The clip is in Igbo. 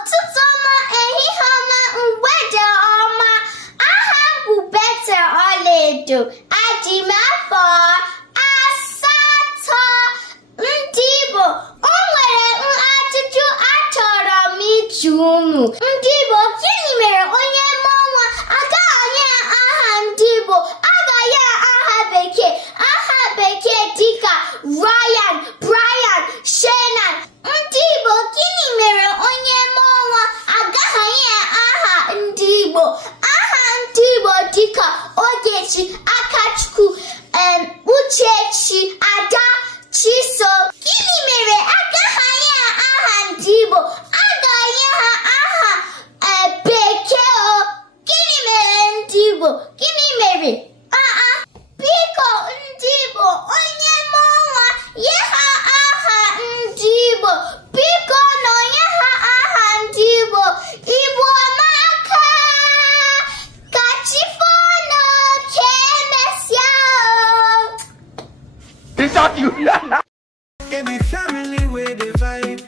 Ụtụtụ ọma, ehihie ọma, mgbede ọma. Aha m bụ Beta Ọlaedo. Adị m afọ 8. Ndị Igbo, o nwere ajụjụ achọrọ m ịjụ unu. Ndị Igbo, gịnị mere onye mụọ nwa agaghị ya aha ndị Igbo, agaghị ya aha Bekee? Aha Bekee dịka Ryan, Brian, Shannon. Ndị Igbo, gịnị mere onye mụọ nwa agaghị ya aha ndị Igbo? Aha ndị Igbo dịka Ogechi, Akachukwu, Uchechi, Ada, Chisom. Gịnị mere agaghị ya aha ndị Igbo, agaghị ha aha Bekee? Gịnị mere ndị Igbo? Gịnị mere? Biko ndị Igbo, onye mụọ nwa nye ha aha ndị Igbo. Biko nọ nye ha aha ndị Igbo. Igbo amaka, ka chi fọnụ, ka emesịa. It's not you. Can be family with the vibe.